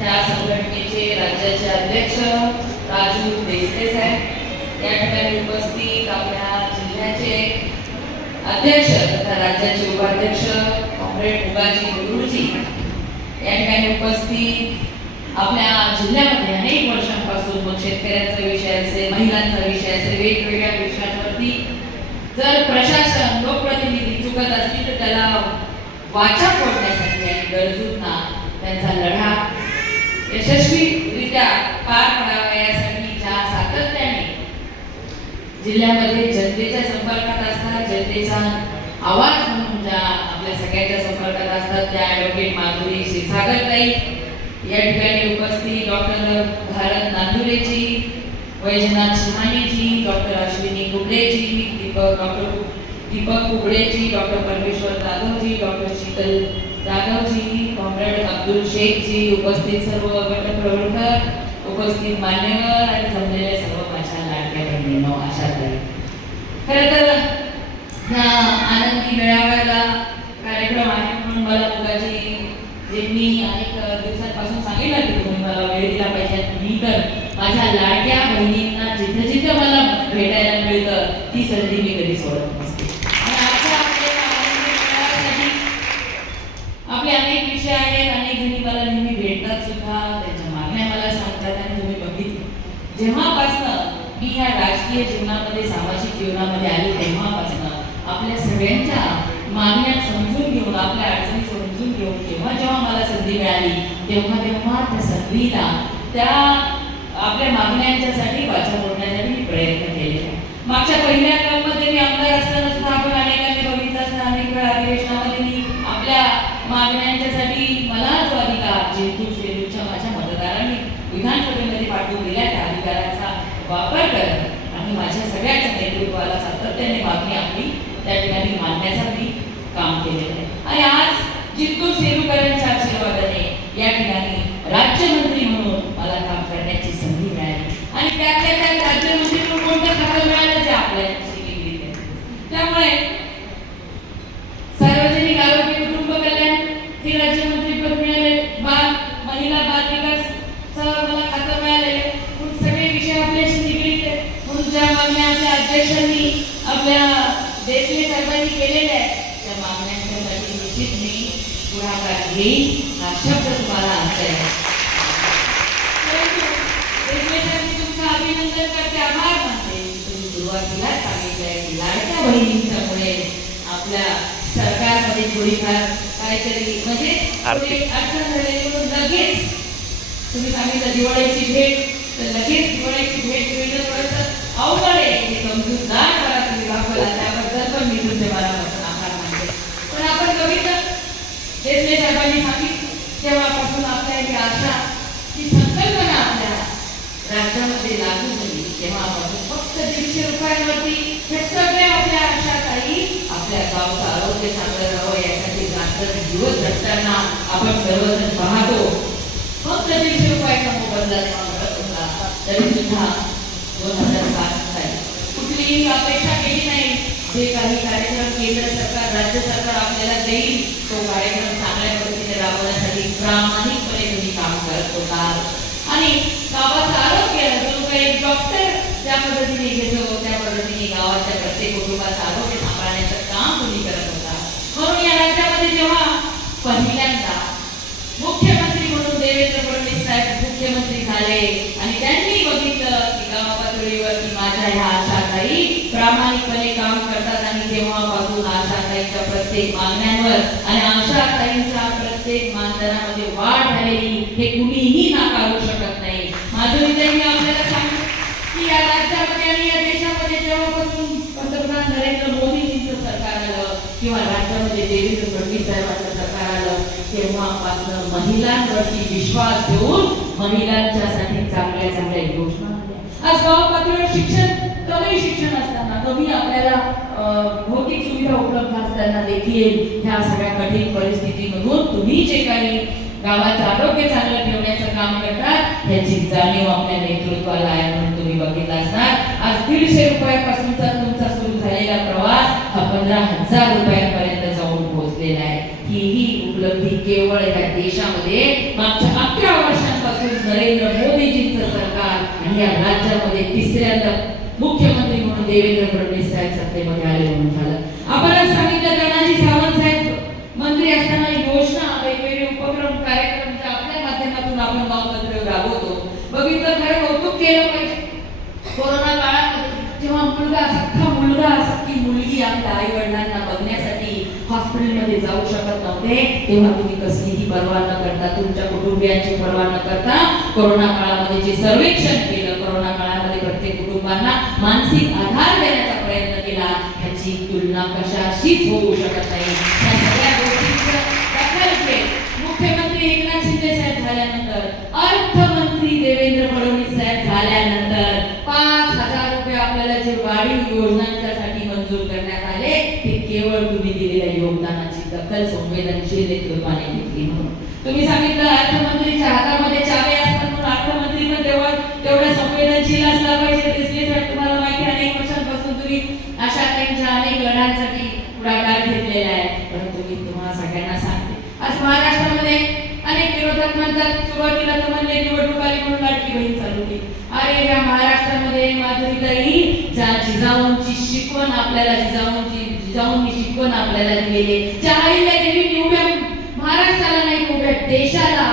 त्या संघटनेचे राज्याचे अध्यक्ष राजू देसले साहेब, या ठिकाणी उपस्थित आपल्या जिल्ह्याचे अध्यक्ष तथा राज्याचे उपाध्यक्ष कॉम्रेड मुगाजी गुरुजी, या ठिकाणी उपस्थित आपल्या जिल्ह्यामध्ये अनेक वर्षांपासून मग शेतकऱ्यांचा विषय असेल, महिलांचा विषय असेल, वेगवेगळ्या विषयांवरती जर प्रशासन लोकप्रतिनिधी चुकत असतील तर त्याला वाचा फोडण्यासाठी आणि गरजूंना त्यांचा लढा यशस्वीरित्या पार पडावा यासाठी ज्या सातत्याने जिल्ह्यामध्ये जनतेच्या संपर्कात असतात, जनतेचा आवाज म्हणून ज्या आपल्या सगळ्यांच्या संपर्कात असतात, त्या ॲडव्होकेट माधुरी क्षीरसागरताई, या ठिकाणी उपस्थित डॉक्टर भारत नांदुरेजी, वैजनाथ शहाणेजी, डॉक्टर अश्विनी कुबडेजी, डॉक्टर दीपक कुबडेजी, डॉक्टर परमेश्वर जाधवजी, डॉक्टर शीतल जाधवजी, कॉम्रेड अब्दुल शेखजी, उपस्थित सर्व गटप्रवर्तक, उपस्थित मान्यवर आणि जमलेले सर्व माझ्या लाडक्या बहिणींनो, आशाताई. खरं तर ह्या आनंदी मेळाव्याला कार्यक्रम आहे म्हणून मला मुगाजी जे मी अनेक दिवसांपासून सांगितलं की तुम्ही मला वेळ दिला पाहिजे. मी तर माझ्या लाडक्या बहिणींना जिथं जिथं मला भेटायला मिळतं ती संधी मी कधी सोडत नसते. आणि आजच्या आपले अनेक विषय आहेत, अनेक जणी मला नेहमी भेटतात सुद्धा, त्यांच्या मागण्या मला सांगतात. आणि तुम्ही बघितलं जेव्हापासनं मी ह्या राजकीय जीवनामध्ये सामाजिक जीवनामध्ये आली तेव्हापासनं आपल्या सगळ्यांच्या मागण्या समजून घेऊन, आपल्या अडचणी समजून घेऊन जेव्हा मला संधी मिळाली तेव्हा त्या संधीला, त्या आपल्या मागण्यांच्यासाठी वाचा फोडण्यासाठी मी प्रयत्न केले. मागच्या पहिल्या टर्ममध्ये मी आमदार असताना सुद्धा आपण अनेकांनी बघितलं असतं, अनेक वेळा अधिवेशनामध्ये मी आपल्या मागण्यांच्यासाठी मला जो अधिकार जिंतूर सेलूच्या माझ्या मतदारांनी विधानसभेमध्ये पाठवून दिल्या त्या अधिकाराचा वापर करत आणि माझ्या सगळ्याच नेतृत्वाला सातत्याने मागणी आपली त्या ठिकाणी मांडण्याचं मी काम केलेलं आहे. आणि आज जिंतूर सेलूकरांच्या आशीर्वादाने या ठिकाणी राज्यमंत्री म्हणून मला काम करण्याची संधी मिळाली. आणि त्यात राज्यमंत्री म्हणून कोणतं खातं मिळालं जे आपल्याशी निगडीत आहे. त्यामुळे सार्वजनिक आरोग्य कुटुंब कल्याण हे राज्यमंत्रीपद मिळाले, महिला बाल विकास मला खातं मिळाले. म्हणून सगळे विषय आपल्याशी निगडीत आहेत. म्हणून ज्या मागण्या आपल्या अध्यक्षांनी आपल्या देसले साहेबांनी केलेल्या आहेत त्या मागण्यांसाठी निश्चित मी पुढाकार घेईन हा शब्द तुम्हाला आमचा आहे. देसले साहेब मी तुमचं अभिनंदन करते, आभार मानते. तुम्ही सुरुवातीला सांगितलंय की लाडक्या बहिणींच्यामुळे आपल्या सरकारमध्ये थोडीफार काहीतरी म्हणजे अडचण झाली म्हणून लगेच तुम्ही सांगितलं दिवाळीची भेट, तर लगेच दिवाळीची भेट मिळणं थोडंसं अवघड आहे. हे समजूतदार मला तुम्ही दाखवला त्याबद्दल पण मी तुमचे मनापासून आभार मानते. पण आपण बघितलं देसले साहेबांनी सांगितलं तेव्हापासून आपल्या ही आशा ही संकल्पना आपल्या राज्यामध्ये लागू झाली तेव्हापासून फक्त 150 रुपयांवरती हे सगळे आपल्या आशाताई आपल्या गावचं आरोग्य चांगलं राहावं यासाठी रात्र दिवस झटताना आपण सर्वजण पाहतो. फक्त 150 रुपयाचा मोबदला तेव्हा मिळत होता, तरी सुद्धा 2007 साली कुठलीही अपेक्षा केली नाही. जे काही कार्यक्रम केंद्र सरकार राज्य सरकार आपल्याला देईल तो कार्यक्रम चांगल्या पद्धतीने राबवण्यासाठी प्रामाणिकपणे तुम्ही काम करत होता. आणि गावाचं आरोग्य जो काही डॉक्टर ज्या पद्धतीने घेतो त्या पद्धतीने गावाच्या प्रत्येक कुटुंबाचं आरोग्य सांभाळण्याचं काम तुम्ही करत होता. म्हणून या राज्यामध्ये जेव्हा पहिल्यांदा मुख्यमंत्री म्हणून देवेंद्र फडणवीस साहेब मुख्यमंत्री झाले आणि त्यांनी बघितलं की गावापातळीवरती माझ्या ह्या आशाताई प्रामाणिकपणे काम करतात आणि तेव्हापासून आशाताईंच्या प्रत्येक मागण्यांवर आणि आशाताईंच्या प्रत्येक मानधनामध्ये वाढ झालेली हे कुणीही नाकारू शकत नाही. माधुरीताईंनी आपल्याला सांगितलं की या राज्यामध्ये आणि या देशामध्ये जेव्हापासून पंतप्रधान नरेंद्र मोदीजींचं सरकार आलं किंवा राज्यामध्ये देवेंद्र फडणवीस साहेबांचं सरकार आलं तेव्हापासून महिलांवरती विश्वास ठेवून महिलांच्यासाठी चांगल्या चांगल्या योजना आल्या. आज गाव पातळीवर शिक्षण कमी शिक्षण असताना कमी आपल्याला भौतिक सुविधा उपलब्ध असताना देखील ह्या सगळ्या कठीण परिस्थितीमधून तुम्ही जे काही गावाचं आरोग्य चांगलं ठेवण्याचं काम करतात याची जाणीव आपल्या नेतृत्वाला आहे म्हणून तुम्ही बघितलं असणार. आज 150 रुपयापासूनचा तुमचा सुरू झालेला प्रवास हा 15,000 रुपयांपर्यंत जाऊन पोहोचलेला आहे. ही उपलब्धी केवळ या देशामध्ये मागच्या 11 वर्षांमध्ये नरेंद्र मोदीजींचं सरकार आणि या राज्यामध्ये तिसऱ्यांदा मुख्यमंत्री म्हणून देवेंद्र फडणवीस साहेब सत्तेमध्ये आले म्हणून झालं. आपणच सांगितलं तानाजी सावंत साहेब मंत्री असताना योजना वेगवेगळे उपक्रम कार्यक्रम जे आपल्या माध्यमातून आपण गावकरी राबवतो बघितलं खरं कौतुक केलं पाहिजे. कोरोना काळामध्ये जेव्हा मुलगा सख्खी मुलगी आपल्या आई वडिलांना बघण्यासाठी हॉस्पिटलमध्ये जाऊ शकत नव्हते तेव्हा तुम्ही कसलीही पर्वा न करता तुमच्या कुटुंबियांची पर्वा न करता कोरोना काळामध्ये जे सर्वेक्षण केलं कोरोना काळामध्ये प्रत्येक कुटुंबांना मानसिक आधार देण्याचा प्रयत्न केला ह्याची तुलना कशाशीच होऊ शकत नाही. या सगळ्या गोष्टींचं दखल घेत मुख्यमंत्री एकनाथ शिंदे साहेब झाल्यानंतर अर्थमंत्री देवेंद्र फडणवीस साहेब झाल्यानंतर 5,000 रुपये आपल्याला जे वाढीव योजनांच्यासाठी मंजूर करण्यात आले ते केवळ तुम्ही दिलेल्या योगदानाची दखल संवेदनशील नेतृत्वाने घेतली म्हणून. तुम्ही सांगितलं अर्थमंत्रीच्या हातामध्ये चावे असतात म्हणून अर्थमंत्री पण तेवढ्या संवेदनशील असला पाहिजे. दिसले तुम्हाला माहिती अनेक वर्षांपासून तुम्ही अशा त्यांच्या अनेक लढ्यांसाठी पुढाकार घेतलेला आहे. परंतु मी तुम्हाला सगळ्यांना सांगते आज महाराष्ट्रामध्ये अनेक विरोधक म्हणतात सुरुवातीला तर म्हणले निवडणूक आली म्हणून लाडकी बहीण चालू केली. अरे या महाराष्ट्रामध्ये माधुरीताई ज्या जिजाऊंची शिकवण आपल्याला जिजाऊंनी शिकवण आपल्याला दिलेली ज्या आईला देवी एवढ्या महाराष्ट्राला नाही एवढ्या देशाला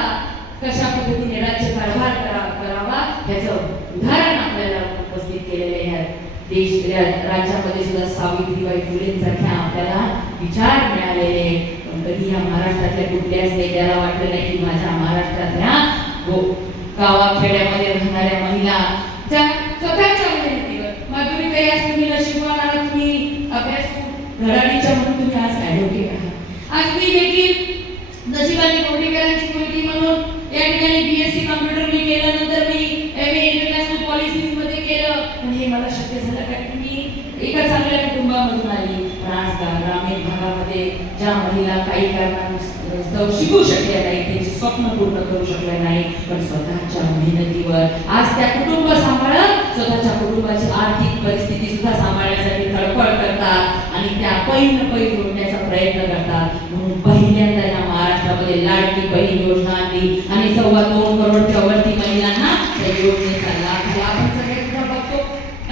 कशा पद्धतीने राज्यकारभार करावा याचं उदाहरण आपल्याला उपस्थित केलेले आहे. देश राज्यामध्ये सुद्धा सावित्रीबाई फुलेंसारख्या आपल्याला विचार मिळालेले पण कधी या महाराष्ट्रातल्या कुठल्याच नेत्याला वाटलं नाही की माझ्या महाराष्ट्रातल्या गावाखेड्यामध्ये राहणाऱ्या महिला ज्या स्वतःच्या मेहनतीवर माधुरीताई आज तुम्ही नशीबवान तुम्ही अभ्यास धडाडीच्या म्हणून तुम्ही आज ॲडव्होकेट आहात. आज मी देखील नशिबाने कोटीकरांची मुलगी म्हणून या ठिकाणी बीएससी कॉम्प्युटर मी केलं नंतर मी एमए इंटरनॅशनल पॉलिसीज मध्ये केलं पण हे मला शक्य झालं कारण की मी एका चांगल्या कुटुंबामधून आली. पण आज ग्रामीण भागामध्ये ज्या महिला काही कारणास्तव शिकू शकल्या नाही त्यांची स्वप्न पूर्ण करू शकल्या नाही पण स्वतःच्या मेहनतीवर आज त्या कुटुंब सांभाळत स्वतःच्या कुटुंबाची आर्थिक परिस्थिती सुद्धा सांभाळण्यासाठी धडपड करतात आणि त्या पै जोडण्याचा प्रयत्न करतात. म्हणून पहिल्यांदा या महाराष्ट्रामध्ये लाडकी बहीण योजना आणली आणि 2.25 करोडच्या वरती महिलांना त्या योजनेचा लाभ झाला. आपण सगळे सुद्धा बघतो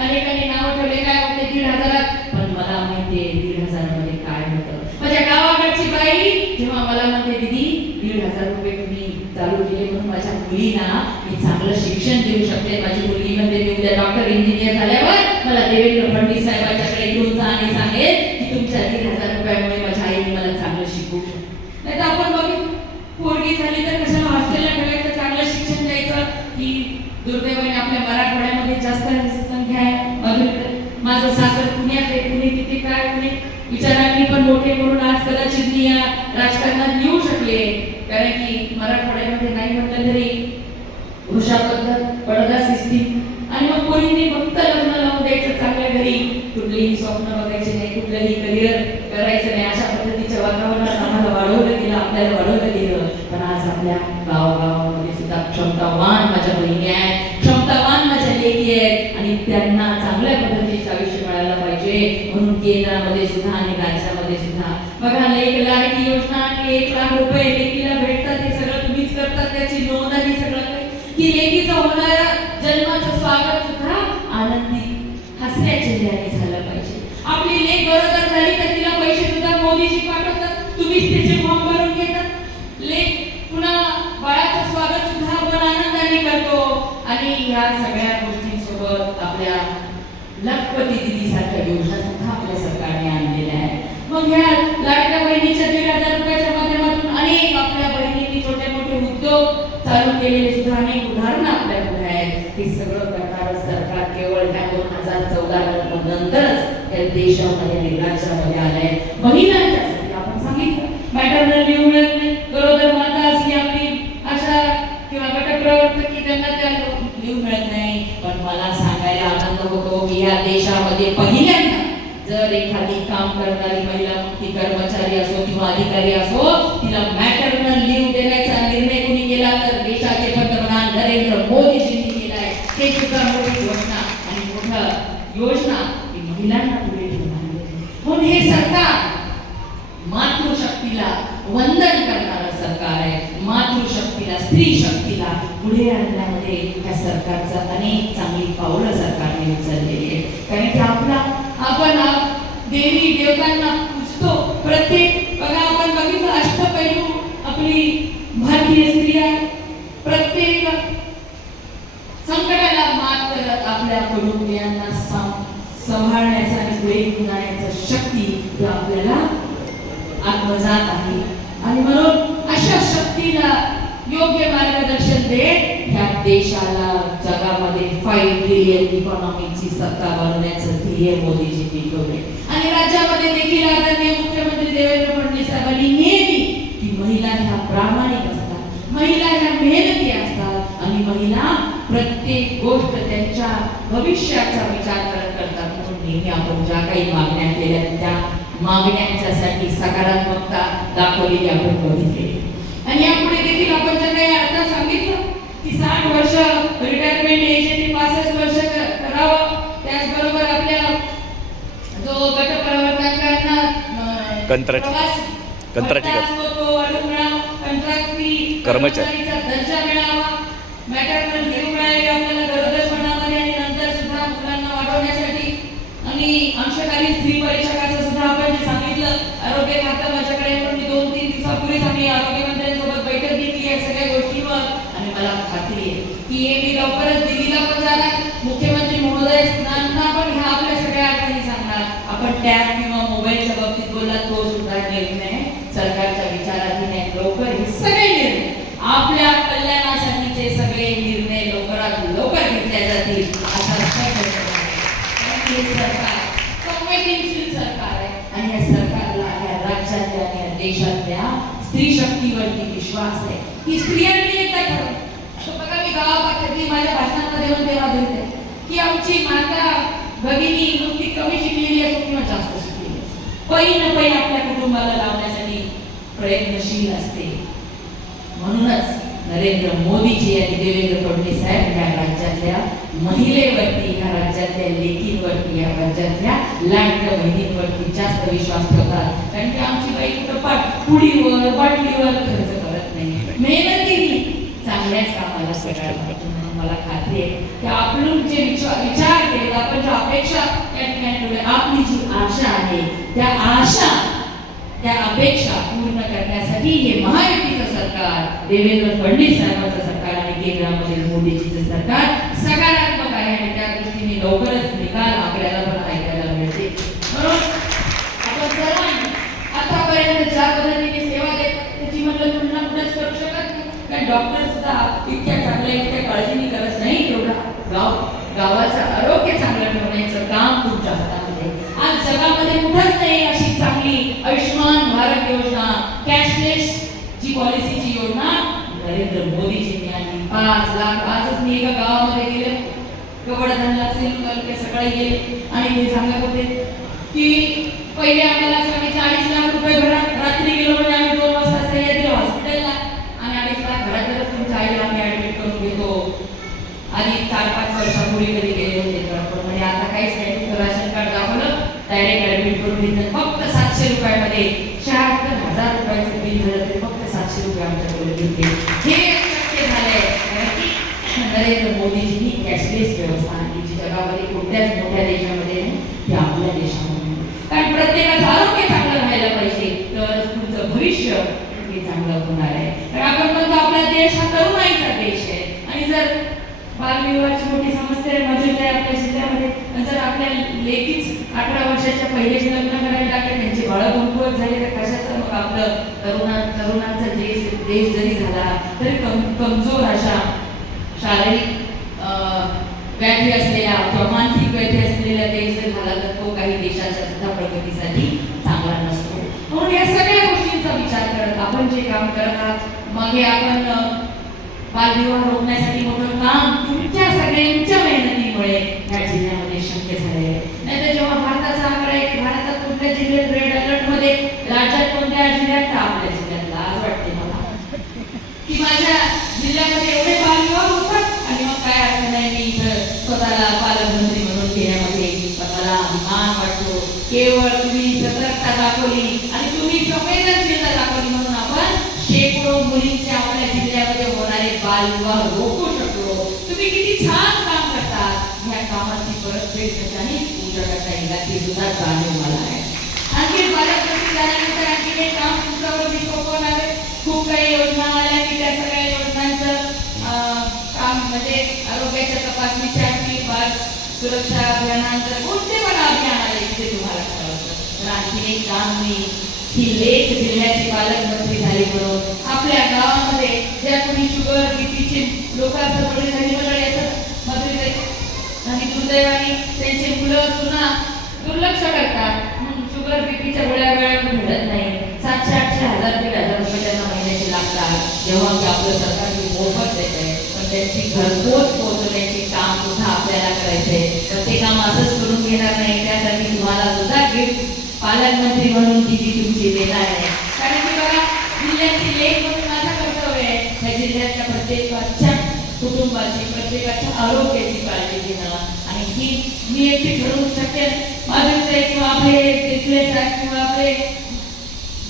अनेकांनी नाव ठेवले काय होते 1,500 पण मला माहितीये 1,500 मध्ये काय होतं. माझ्या गावाकडची बाई जेव्हा मला म्हणते दीदी 1,500 रुपये तुम्ही चालू केले म्हणून माझ्या मुलीला मी चांगलं शिक्षण देऊ शकते. माझी मुलगी म्हणते मी उद्या डॉक्टर इंजिनियर झाल्यावर मला देवेंद्र फडणवीस साहेबांच्याकडे घेऊन जा आणि सांगेल की तुमच्या 1,500 रुपयामुळे माझ्या आईने मला चांगलं शिकवू शकतो. नाही तर आपण बघू पोरगी झाली तर कशाला हॉस्टेलला ठेवायचं चांगलं शिक्षण द्यायचं की दुर्दैवाने आपल्या मराठवाड्यामध्ये जास्त संख्या आहे. माझं सासर पुण्यात आहे पुणे तिथे काय पुणे विचारांनी पण मोठे करून आज कदाचित मी या राजकारणात येऊ शकले कारण की मराठवाड्यामध्ये नाही म्हटलं तरी घोषा पद्धत पडदा सिस्टीम आणि मग पोरींनी फक्त लग्न लावून द्यायचं चांगल्या घरी कुठलीही स्वप्न बघायचे नाही कुठलंही करिअर करायचं नाही अशा पद्धतीच्या वातावरणात आम्हाला वाढवलं गेलं आपल्याला वाढवलं गेलं. पण आज आपल्या गावागावामध्ये सुद्धा क्षमतावान माझ्या बहिणी आहेत क्षमतावान माझ्या लेकी आहेत आणि त्यांना चांगल्या पद्धतीचं आयुष्य मिळायला पाहिजे म्हणून केंद्रामध्ये सुद्धा आणि राज्यामध्ये सुद्धा बघा लाडकी योजना आणि 1 लाख रुपये लेकीला भेटतात हे सगळं तुम्हीच करतात त्याची नोंद आणि सगळं की लेकीचं होणारा जन्माचं स्वागत सुद्धा आनंदी हसऱ्या चेहऱ्याने झालं पाहिजे. आपली लेक गरोदर झाली तर तिला पैसे सुद्धा मोदीजी पाठवतात तुम्हीच त्याचे फॉर्म भरून घेतात. लेक पुन्हा बाळाचं स्वागत सुद्धा आपण आनंदाने करतो आणि ह्या सगळ्या गोष्टींसोबत आपल्या लखपती दिदी सारख्या योजना सुद्धा आपल्या सरकारने आणलेल्या आहेत. मग ह्या लाडक्या बहिणीच्या 1,500 रुपयाच्या माध्यमातून अनेक आपल्या बहिणींनी छोटे मोठे उद्योग चालू केलेले सुद्धा अनेक उदाहरणं आपल्या पुढे आहेत. हे सगळं करणारं सरकार केवळ ह्या 2014 नंतरच या देशामध्ये आणि राज्यामध्ये आलंय. महिलांच्यासाठी आपण सांगितलं मॅटर्नल लीव्ह मिळत नाही गरोदर माता असली आपली आशा किंवा गटप्रवर्तक की त्यांना त्या लीव्ह मिळत नाही. पण मला सांगायला आनंद होतो की या देशामध्ये पहिल्यांदा जर एखादी काम करणारी महिला ती कर्मचारी असो किंवा अधिकारी असो तिला मॅटर्नल लीव्ह देण्याचा निर्णय कोणी केला तर देशाचे पंतप्रधान नरेंद्र मोदीजींनी केलाय. हे सुद्धा मोठी घोषणा आणि मोठं योजना ही महिलांना पुढे ठेवणार आहे. म्हणून हे सरकार मातृशक्तीला वंदन करणारं सरकार आहे. मातृशक्तीला स्त्री स्त्री शक्तीला पुढे आणण्यामध्ये ह्या सरकारचं अनेक चांगली पावलं सरकारने उचललेली आहेत. कारण की आपण देवी देवतांना पूजतो. प्रत्येक बघा आपण बघितलं अष्टपैलू आपली भारतीय स्त्रिया प्रत्येक संकटाला मात करत आपल्या कुटुंबियांना सांभाळण्याचा आणि पुढे जाण्याची शक्ती आपल्याला आत्मसात आहे. आणि म्हणून अशा शक्तीला योग्य मार्गदर्शन देत ह्या देशाला जगामध्ये 5 ट्रिलियन इकॉनॉमीची सत्ता बनवण्याचं ध्येय मोदीजींनी ठेवले. आणि राज्यामध्ये देखील आदरणीय मुख्यमंत्री देवेंद्र फडणवीस साहेबांनी नेहमी की महिला ह्या प्रामाणिक असतात, महिला ह्या मेहनती असतात आणि महिला प्रत्येक गोष्ट त्यांच्या भविष्याचा विचार करतात. म्हणून नेहमी आपण ज्या काही मागण्या केल्या त्या मागण्यांच्यासाठी सकारात्मकता दाखवलेली आपण बघितली. आणि यापुढे देखील आपण जे काही आता सांगितलं की 60 वर्ष रिटायरमेंट एज आहे 65 वर्ष करावं. त्याचबरोबर आपल्या जो गट प्रवर्तकांना कंत्राटी कर्मचारीचा दर्जा मिळावा, मॅटर्नल लीव्ह मिळावी आपल्याला गरोदरपणामध्ये आणि नंतर सुद्धा मुलांना वाढवण्यासाठी. आणि अंशकालीन स्त्री परीक्षकाचं सुद्धा आपण जे सांगितलं आरोग्य खातं माझ्याकडे पण मी 2-3 दिवसापूर्वीच आम्ही आरोग्यमंत्र्यांसोबत बैठक घेतली या सगळ्या गोष्टीवर. आणि मला खात्री आहे की हे मी लवकरच दिल्लीला पण जाणार, मुख्यमंत्री महोदयांना पण ह्या आपल्या सगळ्या अडचणी सांगणार. आपण टॅब किंवा मोबाईलच्या बाबतीत बोलला तो सुद्धा निर्णय सरकारच्या विचाराधीन आहे. लवकर हे सगळे निर्णय आपल्या कल्याणासाठीचे सगळे निर्णय लवकरात लवकर घेतले जातील असा सरकार संवेदनशील सरकार आहे. आणि या सरकारला या राज्यातल्या आणि या देशातल्या स्त्री शक्तीवरती विश्वास आहे की स्त्रियांनी एकदा ठरवलं. बघा मी गावापातळी माझ्या भाषणामध्ये पण तेव्हा बोलते की आमची माता भगिनी नुकती कमी शिकलेली असो किंवा जास्त शिकलेली असो, पै न पै आपल्या कुटुंबाला लावण्यासाठी प्रयत्नशील असते. म्हणूनच नरेंद्र मोदीजी आणि देवेंद्र फडणवीस साहेब या राज्यातल्या महिलेवरती, या राज्यातल्या लेकींवरती, या राज्यातल्या लाडक्या बहिणींवरती जास्त विश्वास ठेवतात. कारण की आमची बाई कुठं पुडीवर बाटलीवर खर्च करत नाही, मेहनतीने चांगल्याच कामाला सगळ्या. मला खात्री आहे की आपण जे विचार केले, आपण ज्या अपेक्षा या ठिकाणी आपली जी आशा आहे त्या आशा त्या अपेक्षा पूर्ण करण्यासाठी हे महायुतीचं सरकार, देवेंद्र फडणवीस साहेबांचं सरकार आणि केंद्रामध्ये मोदीजीचं सरकार सकारात्मक आहे. आणि त्या दृष्टीने लवकरच निकाल आपल्याला पण ऐकायला मिळते. म्हणून आपण सर्वांनी आतापर्यंत ज्या पद्धतीने सेवा देत त्याची म्हटलं तुलना कुठेच करू शकत नाही. कारण डॉक्टर सुद्धा इतक्या चांगल्या इतक्या काळजीने करत नाही तेवढा गावाचं आरोग्य चांगलं ठेवण्याचं काम तुमच्या हातामध्ये. आज जगामध्ये कुठंच नाही अशी चांगली आयुष्यमान भारत योजना, कॅशलेस जी पॉलिसीची योजना नरेंद्र मोदीजींनी आणली. 5 लाख. आजच मी एका गावामध्ये गेले, कवडधनला तालुक्यात सकाळी गेले आणि ते सांगत होते की पहिले आम्हाला 40 लाख रुपये भरा, रात्री गेलो म्हणजे आम्ही 2 वाजता सह्याद्री हॉस्पिटलला आणि 2.5 लाख घरातच तुमच्या आईला आम्ही ऍडमिट करून घेतो. आधी 4-5 वर्षापूर्वी कधी गेले होते तर म्हणजे आता काहीच नाही, राशन कार्ड दाखवलं डायरेक्ट ऍडमिट करून घेतलं. फक्त 700 रुपयामध्ये 76,000 रुपयाचं बिल झालं तरी फक्त 700 रुपये आमच्याकडे घेतले. हे शक्य झालंय कारण की नरेंद्र मोदीजींनी कॅशलेस व्यवस्था आणली जी जगामध्ये कोणत्याच मोठ्या देशामध्ये नाही, ती आपल्या देशामध्ये. कारण प्रत्येकाचं आरोग्य चांगलं राहायला पाहिजे तर पुढचं भविष्य हे चांगलं होणार आहे. कारण आपण म्हणतो आपला देश हा तरुणाईचा देश आहे आणि जर बालविवाहाची मोठी समस्या आहे मधुमेह आपल्या जिल्ह्यामध्ये, जर आपल्या लेकीच 18 वर्षाच्या पहिलेच लग्न करायला लागले, त्यांचे बाळ कमकुवत झाले तर कशाचं मग आपलं तरुणांचा देश जरी झाला तरी कमजोर अशा शारीरिक व्याधी असलेल्या किंवा मानसिक व्याधी असलेला देश जर झाला तर तो काही देशाच्या सुद्धा प्रगतीसाठी चांगला नसतो. म्हणून या सगळ्या गोष्टींचा विचार करत आपण जे काम करत आहात मागे आपण बालविवाह रोखण्यासाठी मोठं काम तुमच्या सगळ्यांच्या मेहनतीमुळे या जिल्ह्यामध्ये शक्य झाले. नाहीतर जेव्हा भारताचा आकडा आहे की भारतात कुठल्या जिल्ह्यात रेड अलर्ट मध्ये, राज्यात कोणत्या जिल्ह्यात तर आपल्या जिल्ह्यातला आज वाटते मला की माझ्या जिल्ह्यामध्ये एवढे बालविवाह होतात आणि मग काय अर्थ नाही मी इथं स्वतःला पालकमंत्री म्हणून घेण्यामध्ये. पण मला अभिमान वाटतो केवळ तुम्ही सतर्कता दाखवली आणि तुम्ही संवेदनशीलता दाखवली म्हणून आपण शेकडो मुलींचे आपल्या जिल्ह्यामध्ये बालविवाह रोखू शकलो. तुम्ही किती छान काम करतात. ह्या कामाची परतफेड कशाही होऊ शकत नाही याची सुद्धा जाणीव मला आहे. आणखी पालकमंत्री झाल्यानंतर आणखी एक काम तुमच्यावर सोपवणार आहे. खूप काही योजना आल्या की त्या सगळ्या योजनांचं काम म्हणजे आरोग्याच्या तपासणीच्या आणखी बाल सुरक्षा अभियानांतर कोणते पण अभियान आले ते तुम्हाला कळवतं. तर आणखी एक काम मी ही लेख जिल्ह्याची पालकमंत्री झाली म्हणून आपल्या गावामध्ये ज्या कोणी शुगर बीपीचे लोक असतात थोडी घरी मला याचं मदत आणि दुर्दैवाने त्यांचे मुलं सुद्धा दुर्लक्ष करतात. शुगर बीपीच्या गोळ्या वेळेवर मिळत नाही. 700-800 1000 ते 1000 रुपये त्यांना महिन्याचे लागतात. जेव्हा की आपलं सरकार मोफत देत आहे पण त्यांची घरपोच पोहोचवण्याचे काम सुद्धा आपल्याला करायचंय. पण ते काम असंच करून घेणार नाही. त्यासाठी तुम्हाला सुद्धा गिफ्ट पालकमंत्री म्हणून किती तुमची देणार आहे. कारण की बघा जिल्ह्याची लेख म्हणून माझं कर्तव्य आहे ह्या जिल्ह्यातल्या प्रत्येकाच्या कुटुंबाची प्रत्येकाच्या आरोग्याची काळजी घेणं. आणि ही मी एकटी ठरवू शक्य माझे किंवा आपले बिझनेस आहे किंवा आपले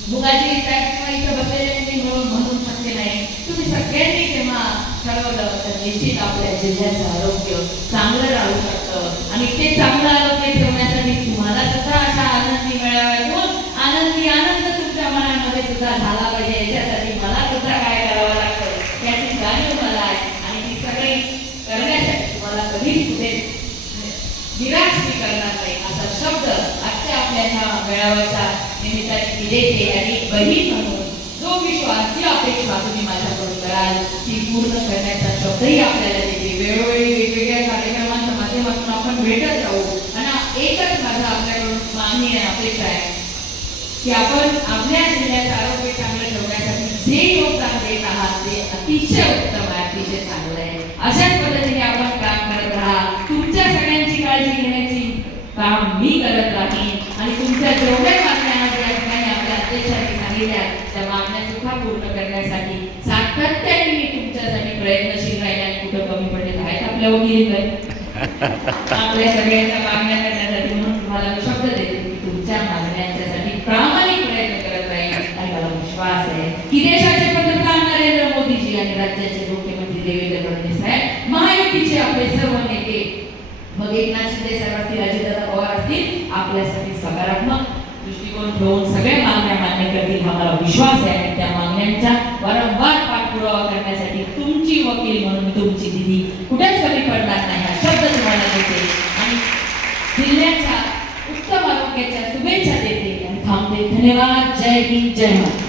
मुगाची किंवा इथं बसलेले मी म्हणून शक्य नाही. तुम्ही सगळ्यांनी जेव्हा ठरवलं तर निश्चित आपल्या जिल्ह्याचं आरोग्य चांगलं राहू शकतं. आणि ते चांगलं आरोग्य ठेवण्यासाठी तुम्हाला सुद्धा अशा आनंदी मेळाव्यातून आनंदी आनंद तुमच्या मनामध्ये सुद्धा झाला पाहिजे. याच्यासाठी मला सुद्धा काय करावं लागतं याची जाणीव मला आहे. आणि ती सगळी करण्यासाठी तुम्हाला कधीच कुठे निराश मी करणार नाही असा शब्द आजच्या आपल्या ह्या मेळाव्याच्या निमित्ताने मी देते. आणि बहीण म्हणून जो विश्वास जी अपेक्षा तुम्ही माझ्याकडून कराल ती पूर्ण करण्याचा शब्दही आपल्याला देते. वेळोवेळी वेगवेगळ्या कार्यक्रमांच्या माध्यमातून आपण भेटत राहू. आणि एकच माझा आपल्याकडून मागणी आहे अपेक्षा आहे की आपण आपल्या जिल्ह्याचं आरोग्य चांगलं ठेवण्यासाठी जे योगदान देत आहात ते अतिशय उत्तम आहे, अतिशय चांगलं आहे. अशाच पद्धतीने आपण काम करत राहा. तुमच्या सगळ्यांची काळजी घेण्याची काम मी करत राहीन. आणि तुमच्या जेवढ्या मागण्या ज्या ठिकाणी आपल्या अध्यक्षांनी सांगितल्या त्या मागण्या सुद्धा पूर्ण करण्यासाठी सातत्याने मी तुमच्यासाठी प्रयत्नशील राहील. आणि कुठं कमी पडले आहेत आपल्या वकील आपल्या सगळ्यांच्या मागण्या करण्यासाठी म्हणून तुम्हाला मी शब्द देते की तुमच्या मागण्यांच्यासाठी प्रामाणिक प्रयत्न करत राहील. आणि मला विश्वास आहे की देशाचे पंतप्रधान नरेंद्र मोदीजी आणि राज्याचे मुख्यमंत्री देवेंद्र फडणवीस साहेब महायुतीचे आपले सर्व नेते मग एकनाथ शिंदे साहेब असतील अजितदादा पवार असतील आपल्यासाठी सकारात्मक दृष्टिकोन ठेवून सगळ्या मागण्या मान्य करतील हा मला विश्वास आहे. आणि त्या मागण्यांचा वारंवार पाठपुरावा करण्यासाठी तुमची वकील म्हणून तुमची दिदी कुठेच कमी पडणार नाही हा शब्द तुम्हाला देते. आणि जिल्ह्याच्या उत्तम आरोग्याच्या शुभेच्छा देते आणि थांबते. धन्यवाद. जय हिंद, जय महाराष्ट्र.